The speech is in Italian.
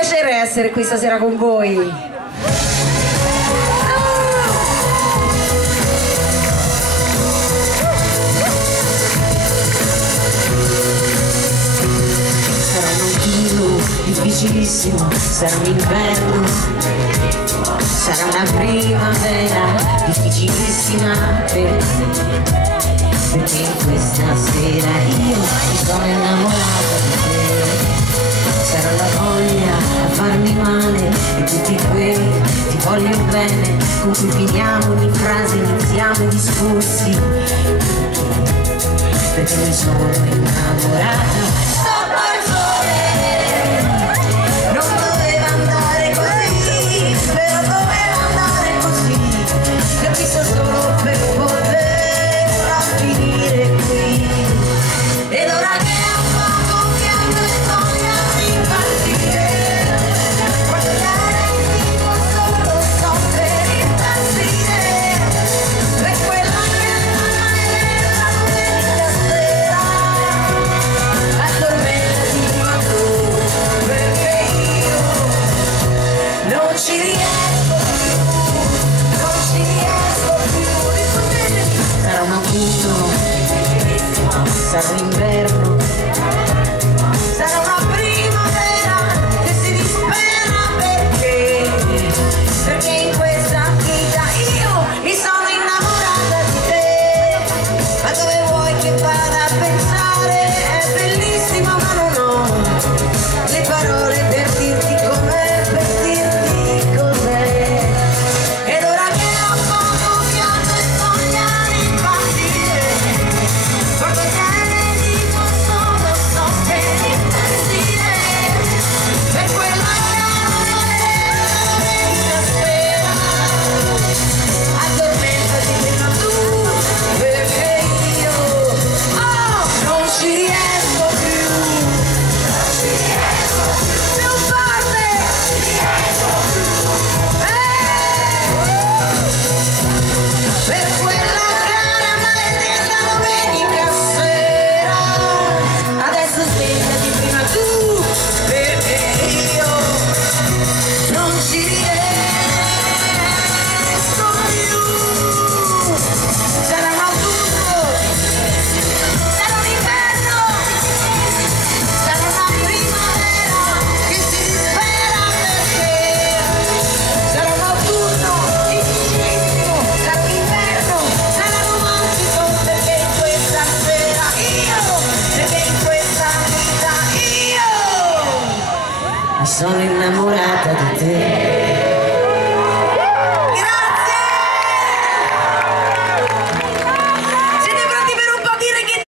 piacere essere qui stasera con voi. Sarà un autunno difficilissimo, sarà un inverno, sarà una primavera difficilissima perché questa sera io mi sono innamorata di te. Sarà la voglia a farmi male e tutti quei ti voglio bene con cui finiamo ogni frase, iniziamo i discorsi, perché mi sono innamorata. Sarà un inverno, sarà una primavera che si dispera perché in questa vita io mi sono innamorata di te. Ma dove vuoi che vada a pensare? È bellissimo ma non ho le parole per dirti com'è, per dirti cos'è. Ed ora che ho poco pianto e voglia di partire, guardo te. Mi sono innamorata di te.